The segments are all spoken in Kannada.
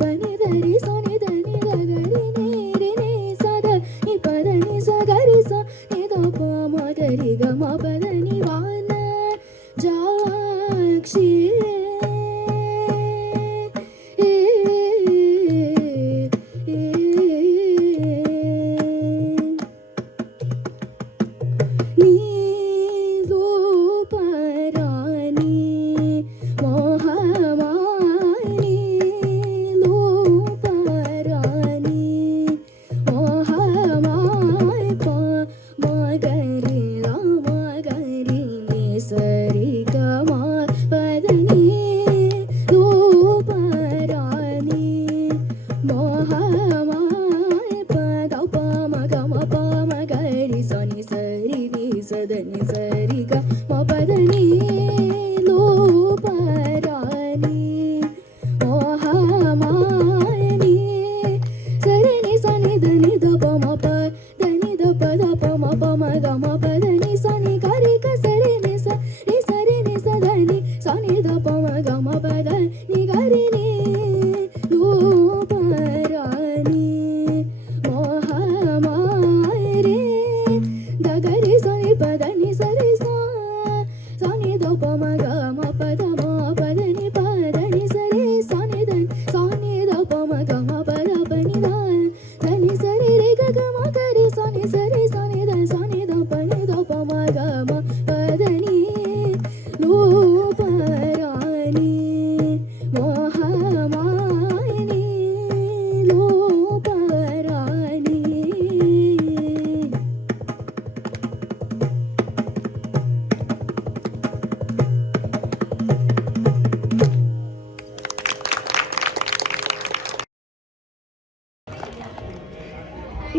ಪನಿ ಧರಿ ಸನಿ ಧನಿ ಗರಿ ನೀರಿ ನೀ ಸದ ನಿ ಪದ ನಿ ಸ ಗರಿ ಸ ನಿ ದ ಪ ಮ ಗರಿ ಗ ಮ ಪದ ನಿ ವಾನ ಜಾಕ್ಷಿ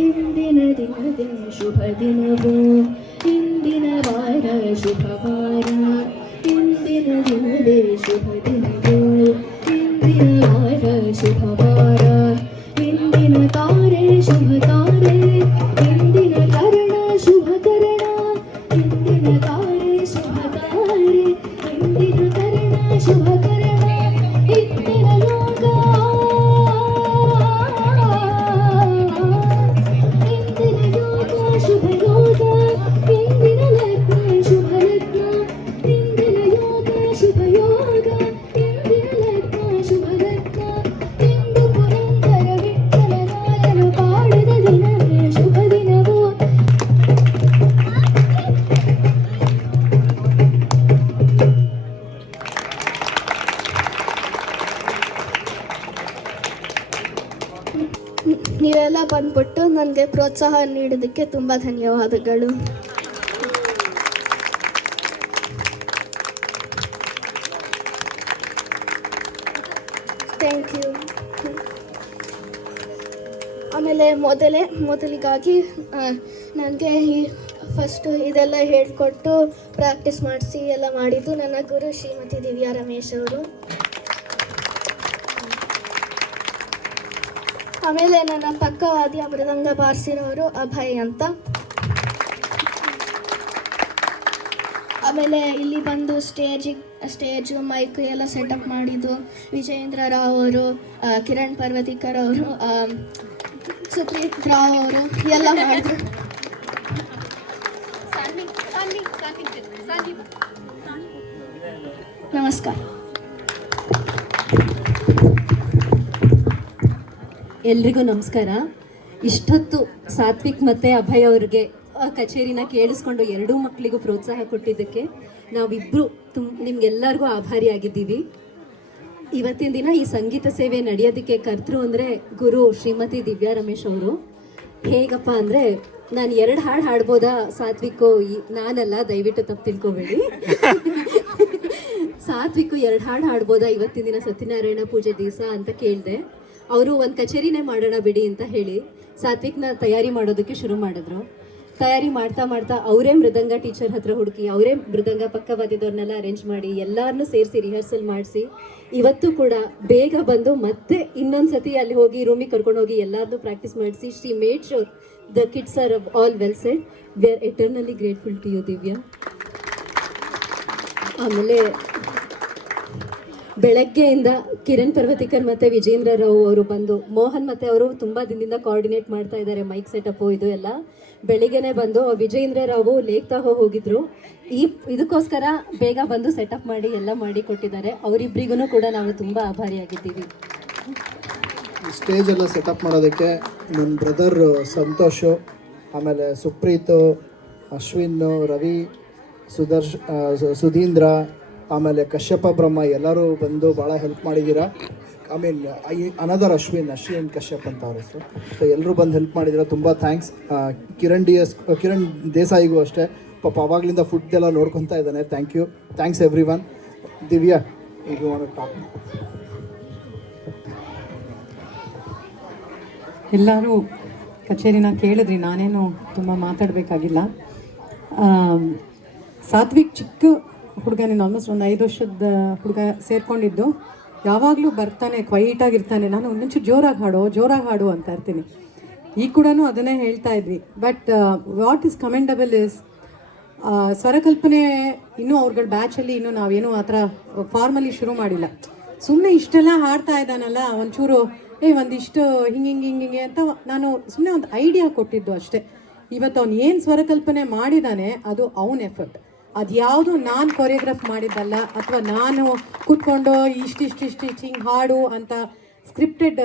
ಇಂದಿನ ದಿನದ ಶುಭ ದಿನವೋ ಇಂದಿನ ವಾರ ಶುಭವಾರ ಇಂದಿನ ದಿನದೇ ಶುಭ ದಿನವೋ ಇಂದಿನ ವಾರ ಶುಭವಾರ ಇಂದಿನ ತಾರೆ ಶುಭ ತಾರೆ ಇಂದಿನ ಕರಣ ಶುಭ ಕರಣ ಇಂದಿನ ತಾರೆ ಶುಭ ತಾರೆ ಇಂದಿನ ಕರಣ ಶುಭ ಕರಣ ಇಂದಿನ ಯೋಗ ನೀವೆಲ್ಲ ಬಂದ್ಬಿಟ್ಟು ನನಗೆ ಪ್ರೋತ್ಸಾಹ ನೀಡೋದಕ್ಕೆ ತುಂಬ ಧನ್ಯವಾದಗಳು. Thank you. ಆಮೇಲೆ ಮೊದಲಿಗಾಗಿ ನನಗೆ ಫಸ್ಟು ಇದೆಲ್ಲ ಹೇಳಿಕೊಟ್ಟು ಪ್ರಾಕ್ಟೀಸ್ ಮಾಡಿಸಿ ಎಲ್ಲ ಮಾಡಿದ್ದು ನನ್ನ ಗುರು ಶ್ರೀಮತಿ ದಿವ್ಯಾ ರಮೇಶ್ ಅವರು. ಆಮೇಲೆ ನನ್ನ ಪಕ್ಕವಾದ್ಯ ಮೃದಂಗ ಬಾರಿಸಿರೋರು ಅಭಯ್ ಅಂತ. ಆಮೇಲೆ ಇಲ್ಲಿ ಬಂದು ಸ್ಟೇಜು ಮೈಕ್ ಎಲ್ಲ ಸೆಟಪ್ ಮಾಡಿದ್ದು ವಿಜಯೇಂದ್ರ ರಾವ್ ಅವರು, ಕಿರಣ್ ಪರ್ವತಿಕರ್ ಅವರು, ಸುಪ್ರೀತ್ ರಾವ್ ಅವರು ಎಲ್ಲ ಮಾಡಿದ್ರು. ನಮಸ್ಕಾರ. ಎಲ್ರಿಗೂ ನಮಸ್ಕಾರ. ಇಷ್ಟೊತ್ತು ಸಾತ್ವಿಕ್ ಮತ್ತು ಅಭಯ್ ಅವ್ರಿಗೆ ಕಚೇರಿನ ಕೇಳಿಸ್ಕೊಂಡು ಎರಡೂ ಮಕ್ಕಳಿಗೂ ಪ್ರೋತ್ಸಾಹ ಕೊಟ್ಟಿದ್ದಕ್ಕೆ ನಾವಿಬ್ಬರು ನಿಮ್ಗೆಲ್ಲರಿಗೂ ಆಭಾರಿಯಾಗಿದ್ದೀವಿ. ಇವತ್ತಿನ ದಿನ ಈ ಸಂಗೀತ ಸೇವೆ ನಡೆಯೋದಕ್ಕೆ ಕರ್ತರು ಅಂದರೆ ಗುರು ಶ್ರೀಮತಿ ದಿವ್ಯಾ ರಮೇಶ್ ಅವರು. ಹೇಗಪ್ಪ ಅಂದರೆ ನಾನು 2 ಹಾಡು ಹಾಡ್ಬೋದಾ ಸಾತ್ವಿಕ್ಕು? ನಾನಲ್ಲ, ದಯವಿಟ್ಟು ತಪ್ಪು ತಿಳ್ಕೊಬೇಡಿ. ಸಾತ್ವಿಕ್ಕು 2 ಹಾಡು ಹಾಡ್ಬೋದಾ ಇವತ್ತಿನ ದಿನ ಸತ್ಯನಾರಾಯಣ ಪೂಜೆ ದಿವಸ ಅಂತ ಕೇಳಿದೆ. ಅವರು ಒಂದು ಕಚೇರಿನೇ ಮಾಡೋಣ ಬಿಡಿ ಅಂತ ಹೇಳಿ ಸಾತ್ವಿಕ್ನ ತಯಾರಿ ಮಾಡೋದಕ್ಕೆ ಶುರು ಮಾಡಿದ್ರು. ತಯಾರಿ ಮಾಡ್ತಾ ಮಾಡ್ತಾ ಅವರೇ ಮೃದಂಗ ಟೀಚರ್ ಹತ್ರ ಹುಡುಕಿ, ಅವರೇ ಮೃದಂಗ ಪಕ್ಕವಾದ್ಯದವ್ರನ್ನೆಲ್ಲ ಅರೇಂಜ್ ಮಾಡಿ ಎಲ್ಲರನ್ನೂ ಸೇರಿಸಿ ರಿಹರ್ಸಲ್ ಮಾಡಿಸಿ ಇವತ್ತು ಕೂಡ ಬೇಗ ಬಂದು ಮತ್ತೆ ಇನ್ನೊಂದು ಸತಿ ಅಲ್ಲಿ ಹೋಗಿ ರೂಮಿಗೆ ಕರ್ಕೊಂಡು ಹೋಗಿ ಎಲ್ಲರನ್ನೂ ಪ್ರಾಕ್ಟೀಸ್ ಮಾಡಿಸಿ she made sure the kids are all well said. We are eternally grateful to you Divya. ಆಮೇಲೆ ಬೆಳಗ್ಗೆಯಿಂದ ಕಿರಣ್ ಪರ್ವತಿಕರ್ ಮತ್ತು ವಿಜೇಂದ್ರ ರಾವ್ ಅವರು ಬಂದು, ಮೋಹನ್ ಮತ್ತು ಅವರು ತುಂಬ ದಿನದಿಂದ ಕೋಆರ್ಡಿನೇಟ್ ಮಾಡ್ತಾ ಇದ್ದಾರೆ ಮೈಕ್ ಸೆಟಪ್ಪು ಇದು ಎಲ್ಲ. ಬೆಳಿಗ್ಗೆನೆ ಬಂದು ವಿಜೇಂದ್ರ ರಾವ್ ಲೇಕ್ ತಾಹೋ ಹೋಗಿದ್ರು, ಇದಕ್ಕೋಸ್ಕರ ಬೇಗ ಬಂದು ಸೆಟಪ್ ಮಾಡಿ ಎಲ್ಲ ಮಾಡಿ ಕೊಟ್ಟಿದ್ದಾರೆ. ಅವರಿಬ್ಬರಿಗೂ ಕೂಡ ನಾವು ತುಂಬ ಆಭಾರಿಯಾಗಿದ್ದೀವಿ. ಸ್ಟೇಜ್ ಎಲ್ಲ ಸೆಟಪ್ ಮಾಡೋದಕ್ಕೆ ನನ್ನ ಬ್ರದರ್ ಸಂತೋಷು, ಆಮೇಲೆ ಸುಪ್ರೀತ್, ಅಶ್ವಿನ್, ರವಿ, ಸುಧೀಂದ್ರ, ಆಮೇಲೆ ಕಶ್ಯಪ ಬ್ರಹ್ಮ ಎಲ್ಲರೂ ಬಂದು ಭಾಳ ಹೆಲ್ಪ್ ಮಾಡಿದ್ದೀರಾ. ಅನದರ್ ಅಶ್ವಿನ್ ಕಶ್ಯಪ್ ಅಂತ ಅವ್ರ ಹೆಸರು. ಸೊ ಎಲ್ಲರೂ ಬಂದು ಹೆಲ್ಪ್ ಮಾಡಿದ್ದೀರಾ, ತುಂಬ ಥ್ಯಾಂಕ್ಸ್. ಕಿರಣ್ ದೇಸಾಯಿಗೂ ಅಷ್ಟೇ, ಪಾಪ ಅವಾಗಲಿಂದ ಫುಡ್ ಎಲ್ಲ ನೋಡ್ಕೊತಾ ಇದ್ದಾನೆ. Thanks every one. ದಿವ್ಯಾ, ಈಗ ಟಾಪ್. ಎಲ್ಲರೂ ಕಚೇರಿನ ಕೇಳಿದ್ರಿ, ನಾನೇನು ತುಂಬ ಮಾತಾಡಬೇಕಾಗಿಲ್ಲ. ಸಾತ್ವಿಕ್ ಚಿಕ್ಕ ಹುಡುಗ, ನೀನು ಆಲ್ಮೋಸ್ಟ್ ಒಂದು 5 ವರ್ಷದ ಹುಡುಗ ಸೇರಿಕೊಂಡಿದ್ದು, ಯಾವಾಗಲೂ ಬರ್ತಾನೆ, ಕ್ವೈಟಾಗಿರ್ತಾನೆ. ನಾನು ಒಂದೊಂಚೂರು ಜೋರಾಗಿ ಹಾಡು ಅಂತ ಇರ್ತೀನಿ. ಈಗ ಕೂಡ ಅದನ್ನೇ ಹೇಳ್ತಾ ಇದ್ವಿ. But what is commendable is ಸ್ವರಕಲ್ಪನೆ ಇನ್ನೂ ಅವ್ರಗಳ ಬ್ಯಾಚಲ್ಲಿ ಇನ್ನೂ ನಾವೇನೂ ಆ ಥರ ಫಾರ್ಮಲಿ ಶುರು ಮಾಡಿಲ್ಲ. ಸುಮ್ಮನೆ ಇಷ್ಟೆಲ್ಲ ಹಾಡ್ತಾ ಇದ್ದಾನಲ್ಲ, ಒಂಚೂರು ಒಂದಿಷ್ಟು ಹಿಂಗೆ ಅಂತ ನಾನು ಸುಮ್ಮನೆ ಒಂದು ಐಡಿಯಾ ಕೊಟ್ಟಿದ್ದು ಅಷ್ಟೇ. ಇವತ್ತು ಅವ್ನು ಏನು ಸ್ವರಕಲ್ಪನೆ ಮಾಡಿದ್ದಾನೆ ಅದು ಅವನ ಎಫರ್ಟ್. ಅದು ಯಾವುದು ನಾನು ಕೊರಿಯೋಗ್ರಾಫ್ ಮಾಡಿದ್ದಲ್ಲ, ಅಥವಾ ನಾನು ಕೂತ್ಕೊಂಡು ಇಷ್ಟಿಷ್ಟು ಹಿಂಗೆ ಹಾಡು ಅಂತ ಸ್ಕ್ರಿಪ್ಟೆಡ್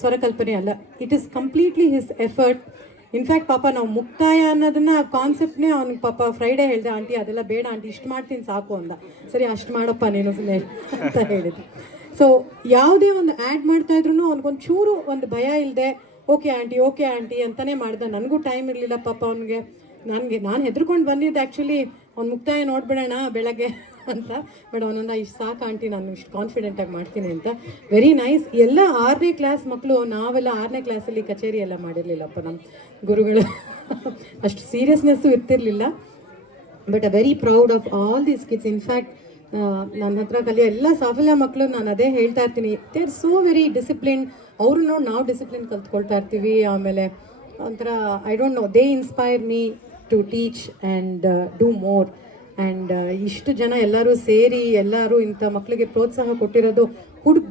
ಸ್ವರಕಲ್ಪನೆ ಅಲ್ಲ. It is completely his effort. In fact ಪಾಪ ನಾವು ಮುಕ್ತಾಯ ಅನ್ನೋದನ್ನ ಕಾನ್ಸೆಪ್ಟ್ನೇ ಅವ್ನಿಗೆ ಪಾಪ ಫ್ರೈಡೇ ಹೇಳಿದೆ, ಆಂಟಿ ಅದೆಲ್ಲ ಬೇಡ ಆಂಟಿ, ಇಷ್ಟು ಮಾಡ್ತೀನಿ ಸಾಕು ಅಂದ. ಸರಿ ಅಷ್ಟು ಮಾಡಪ್ಪ ನೀನು ಅಂತ ಹೇಳಿದೆ. ಸೊ ಯಾವುದೇ ಒಂದು ಆ್ಯಡ್ ಮಾಡ್ತಾ ಇದ್ರು ಅವ್ನಿಗೊಂಚೂರು ಒಂದು ಭಯ ಇಲ್ಲದೆ ಓಕೆ ಆಂಟಿ ಅಂತಲೇ ಮಾಡ್ದೆ. ನನಗೂ ಟೈಮ್ ಇರಲಿಲ್ಲ ಪಾಪ ಅವನಿಗೆ. ನಾನು ಹೆದರ್ಕೊಂಡು ಬಂದಿದ್ದೆ ಆ್ಯಕ್ಚುಲಿ, ಅವ್ನು ಮುಕ್ತಾಯ ನೋಡ್ಬಿಡೋಣ ಬೆಳಗ್ಗೆ ಅಂತ. ಬಟ್ ಅವನಂದ ಇಷ್ಟು ಸಾಕು ಆಂಟಿ, ನಾನು ಇಷ್ಟು ಕಾನ್ಫಿಡೆಂಟಾಗಿ ಮಾಡ್ತೀನಿ ಅಂತ. Very nice. ಎಲ್ಲ 6ನೇ ಕ್ಲಾಸ್ ಮಕ್ಕಳು. ನಾವೆಲ್ಲ 6ನೇ ಕ್ಲಾಸಲ್ಲಿ ಕಚೇರಿ ಎಲ್ಲ ಮಾಡಿರಲಿಲ್ಲಪ್ಪ, ನಮ್ಮ ಗುರುಗಳು ಅಷ್ಟು ಸೀರಿಯಸ್ನೆಸ್ಸು ಇರ್ತಿರ್ಲಿಲ್ಲ. But very proud of all these kids. In fact ನನ್ನ ಹತ್ರ ಕಲಿಯೋ ಎಲ್ಲ ಸಾಫಲ್ಯ ಮಕ್ಕಳು ನಾನು ಅದೇ ಹೇಳ್ತಾ ಇರ್ತೀನಿ, they are so very discipline. ಅವರು ನೋಡಿ ನಾವು ಡಿಸಿಪ್ಲಿನ್ ಕಲ್ತ್ಕೊಳ್ತಾ ಇರ್ತೀವಿ. ಆಮೇಲೆ ಒಂಥರ I don't know, they inspire me to teach and do more. And ಇಷ್ಟು ಜನ ಎಲ್ಲರೂ ಸೇರಿ ಎಲ್ಲರೂ ಇಂಥ ಮಕ್ಕಳಿಗೆ ಪ್ರೋತ್ಸಾಹ ಕೊಟ್ಟಿರೋದು.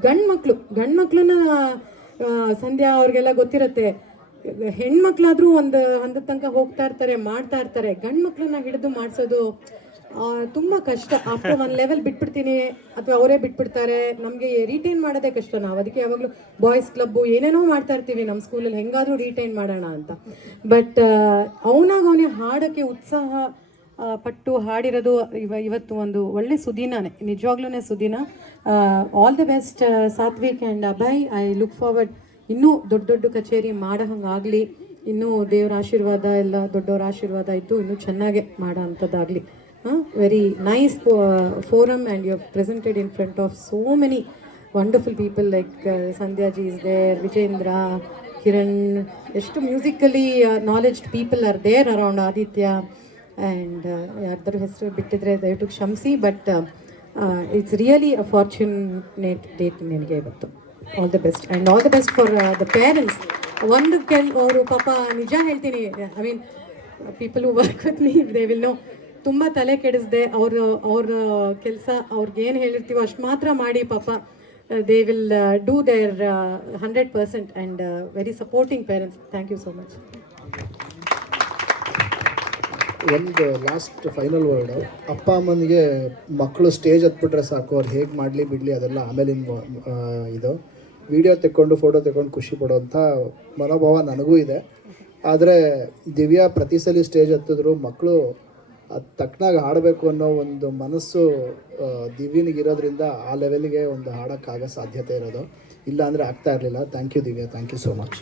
ಗಂಡು ಮಕ್ಕಳನ್ನ ಸಂಧ್ಯಾ ಅವ್ರಿಗೆಲ್ಲ ಗೊತ್ತಿರುತ್ತೆ. ಹೆಣ್ಮಕ್ಳಾದರೂ ಒಂದು ಹಂತದ ತನಕ ಹೋಗ್ತಾ ಇರ್ತಾರೆ, ಮಾಡ್ತಾ ಇರ್ತಾರೆ. ಗಂಡು ಮಕ್ಕಳನ್ನ ಹಿಡಿದು ಮಾಡಿಸೋದು ತುಂಬ ಕಷ್ಟ. ಆಫ್ಟರ್ ಒಂದು ಲೆವೆಲ್ ಬಿಟ್ಬಿಡ್ತೀನಿ ಅಥವಾ ಅವರೇ ಬಿಟ್ಬಿಡ್ತಾರೆ, ನಮಗೆ ರಿಟೈನ್ ಮಾಡೋದೇ ಕಷ್ಟ. ನಾವು ಅದಕ್ಕೆ ಯಾವಾಗಲೂ ಬಾಯ್ಸ್ ಕ್ಲಬ್ಬು ಏನೇನೋ ಮಾಡ್ತಾ ಇರ್ತೀವಿ ನಮ್ಮ ಸ್ಕೂಲಲ್ಲಿ, ಹೆಂಗಾದರೂ ರಿಟೈನ್ ಮಾಡೋಣ ಅಂತ. ಬಟ್ ಅವನೇ ಹಾಡೋಕ್ಕೆ ಉತ್ಸಾಹ ಪಟ್ಟು ಹಾಡಿರೋದು ಇವತ್ತು ಒಂದು ಒಳ್ಳೆ ಸುದಿನಾನೆ, ನಿಜವಾಗ್ಲೂ ಸುದಿನ. All the best Satvik and Abhay. I look forward ಇನ್ನೂ ದೊಡ್ಡ ಕಚೇರಿ ಮಾಡೋ ಹಂಗಾಗಲಿ. ಇನ್ನೂ ದೇವರ ಆಶೀರ್ವಾದ, ಎಲ್ಲ ದೊಡ್ಡವರ ಆಶೀರ್ವಾದ ಇದ್ದು ಇನ್ನೂ ಚೆನ್ನಾಗೆ ಮಾಡೋ ಅಂಥದ್ದಾಗಲಿ. Very nice forum, and you have presented in front of so many wonderful people like Sandhya ji is there, Vijendra, Kiran, ಎಷ್ಟು musically knowledged people are there around Aditya, and ಯಾರ್ದಾರು ಹೆಸರು ಬಿಟ್ಟಿದ್ರೆ ದಯವಿಟ್ಟು ಕ್ಷಮಿಸಿ. But it's really a fortunate date ನನಗೆ ಇವತ್ತು. All the best and all the best for the parents. ಅವರು ಪಾಪ ನಿಜ ಹೇಳ್ತೀನಿ, I mean people who work with me they will know, ತುಂಬ ತಲೆ ಕೆಡಿಸ್ದೆ. ಅವ್ರ ಕೆಲಸ ಅವ್ರಿಗೇನು ಹೇಳಿರ್ತೀವೋ ಅಷ್ಟು ಮಾತ್ರ ಮಾಡಿ ಪಾಪ they will do their 100% and very supporting parents. Thank you so much. ಒಂದು ಲಾಸ್ಟ್ ಫೈನಲ್ ವರ್ಡು, ಅಪ್ಪ ಅಮ್ಮನಿಗೆ ಮಕ್ಕಳು ಸ್ಟೇಜ್ ಹತ್ಬಿಟ್ರೆ ಸಾಕು, ಅವ್ರು ಹೇಗೆ ಮಾಡಲಿ ಬಿಡಲಿ ಅದೆಲ್ಲ ಆಮೇಲಿನ ಇದು. ವಿಡಿಯೋ ತೆಕ್ಕೊಂಡು ಫೋಟೋ ತೆಕ್ಕೊಂಡು ಖುಷಿ ಪಡೋವಂಥ ಮನೋಭಾವ ನನಗೂ ಇದೆ. ಆದರೆ ದಿವ್ಯಾ ಪ್ರತಿ ಸಲ ಸ್ಟೇಜ್ ಹತ್ತಿದ್ರು ಮಕ್ಕಳು ಅದು ತಕ್ಕನಾಗಿ ಹಾಡಬೇಕು ಅನ್ನೋ ಒಂದು ಮನಸ್ಸು ದಿವ್ಯನಿಗಿರೋದ್ರಿಂದ ಆ ಲೆವೆಲ್ಗೆ ಒಂದು ಹಾಡೋಕ್ಕಾಗೋ ಸಾಧ್ಯತೆ ಇರೋದು. ಇಲ್ಲ ಅಂದರೆ ಆಗ್ತಾ ಇರಲಿಲ್ಲ. Thank you Divya, thank you so much.